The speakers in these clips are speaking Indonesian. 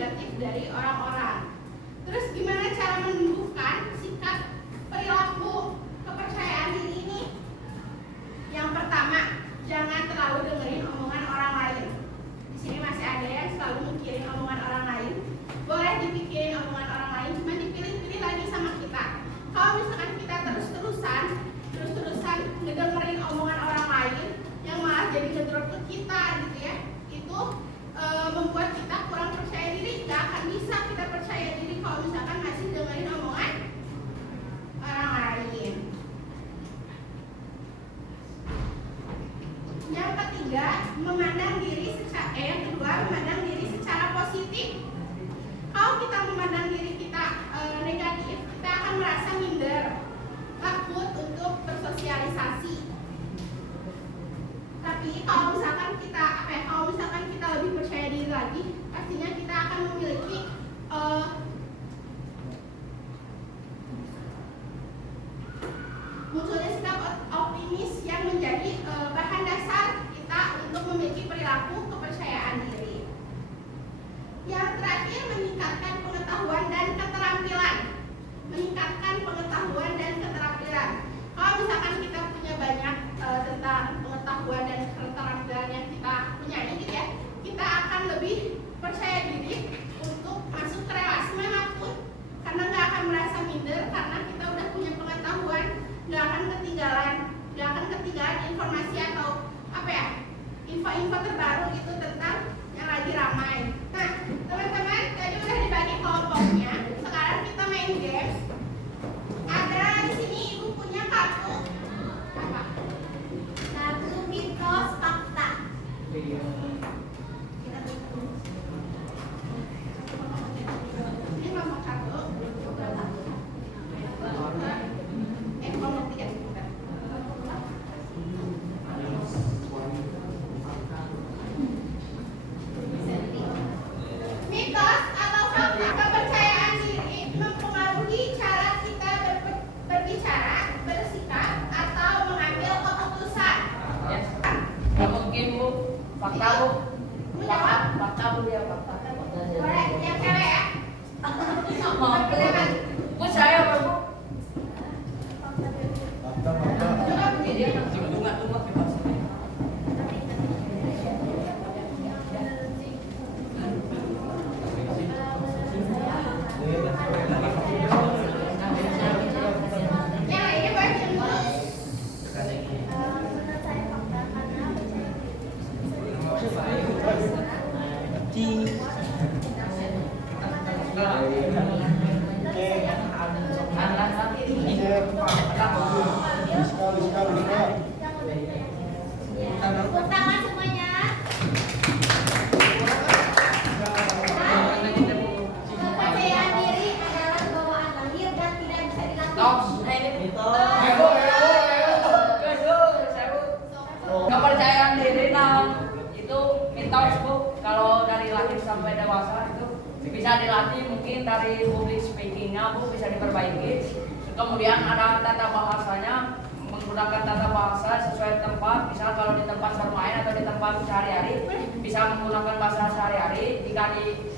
negatif dari orang-orang. Terus gimana cara menumbuhkan sikap perilaku kepercayaan diri ini? Yang pertama, jangan terlalu dengerin omongan orang lain. Di sini masih ada yang selalu mikirin omongan orang lain. Boleh dipikirin omongan orang lain, cuma dipilih-pilih lagi sama kita. Kalau misalkan kita terus-terusan ngedengerin omongan orang lain yang malah jadi ngedrop ke kita gitu ya, itu membuat kita kurang percaya diri. Gak akan bisa kita percaya diri kalau misalkan masih dengerin omongan orang lain. Yang ketiga, memandang diri secara positif. Kalau kita memandang diri kita negatif, kita akan merasa minder, takut untuk bersosialisasi. Tapi kalau misalkan kita lebih percaya diri lagi, pastinya kita akan memiliki munculnya sikap optimis yang menjadi bahan dasar kita untuk memiliki perilaku kepercayaan diri. Yang terakhir, meningkatkan pengetahuan dan keterampilan. Kalau misalkan kita punya banyak tentang pengetahuan dan keterampilan yang kita punya gitu ya, kita akan lebih percaya diri untuk masuk ke relasi manapun, karena nggak akan merasa minder karena kita udah punya pengetahuan, nggak akan ketinggalan informasi atau info-info terbaru gitu tentang yang lagi ramai. Nah, teman-teman, tadi udah dibagi kelompoknya. Sekarang kita main games. Ada di sini ibu punya kartu apa? Kartu mitos fakta. Ini kelompok 1. Kelompok 3. Mitos atau fakta. Kepercayaan diri mempengaruhi cara kita berbicara, bersikap, atau mengambil keputusan. Ya mungkin Bu, fakta Bu. Fakta Bu ya fakta. Boleh, yang cewek ya. Bu saya Bu. Coba begini. Tunggu. Yang ini baca dulu. Tepuk tangan semuanya. Kepercayaan diri adalah bawaan lahir dan tidak bisa dilatih. Kepercayaan diri itu mitos Bu. Kalau dari lahir sampai dewasa itu bisa dilatih, mungkin dari public speakingnya Bu bisa diperbaiki. Kemudian ada tata bahasanya, menggunakan tata bahasa sesuai tempat. Misal kalau di tempat bermain atau di tempat sehari-hari bisa menggunakan bahasa sehari-hari. Jika di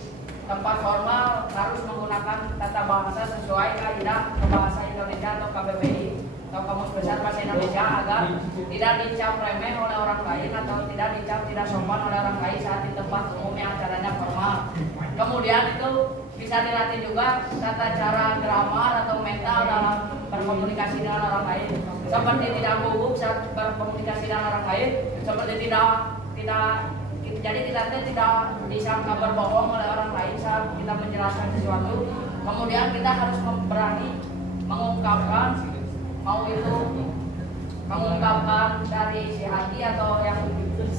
tempat formal harus menggunakan tata bahasa sesuai kaidah bahasa Indonesia atau KBBI atau Kamus Besar Bahasa Indonesia, agar tidak dicap remeh oleh orang lain atau tidak dicap tidak sopan oleh orang lain saat di tempat umum yang acaranya formal. Kemudian itu bisa dilatih juga tata cara grammar atau mental dalam berkomunikasi dengan orang lain, seperti tidak gugup saat berkomunikasi dengan orang lain, seperti tidak jadi kita tidak disangka berbohong oleh orang lain saat kita menjelaskan sesuatu. Kemudian kita harus berani mengungkapkan, mau itu mengungkapkan dari isi hati atau yang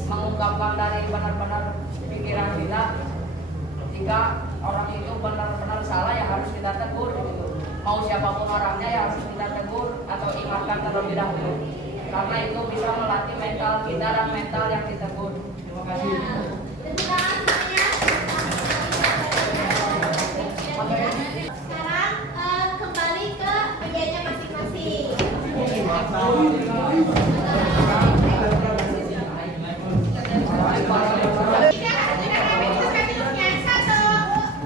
mengungkapkan dari benar-benar pikiran kita. Jika orang itu benar-benar salah ya harus kita tegur gitu. Mau siapapun orangnya ya harus kita tegur atau ingatkan terlebih dahulu, karena itu bisa melatih mental kita dan mental yang ditegur. Terima kasih. Sekarang kembali ke penjajah masing-masing. Tidak kami bisa duduknya. 1,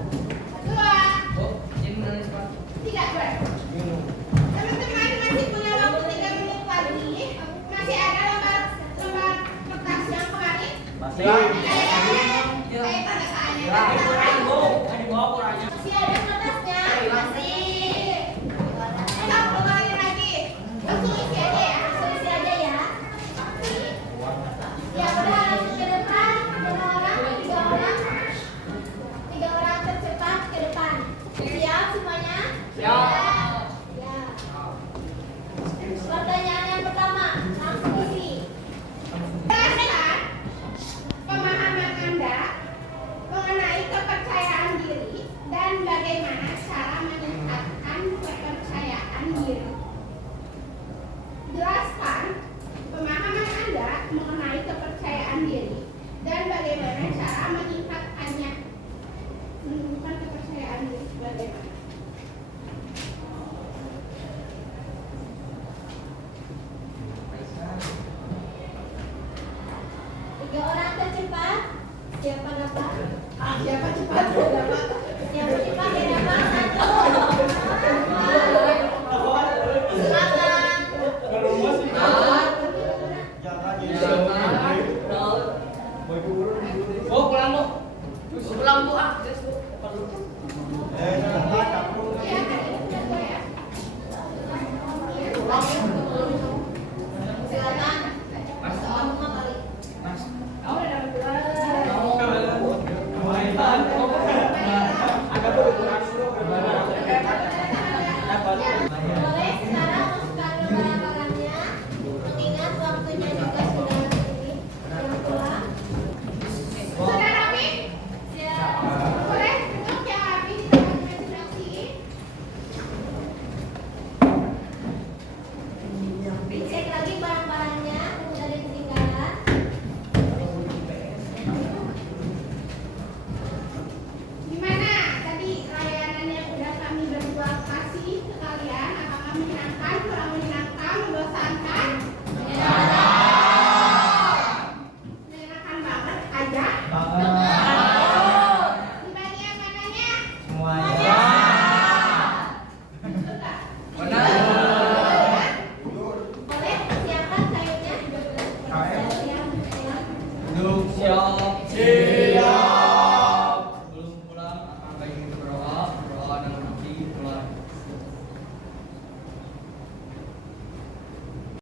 semuanya.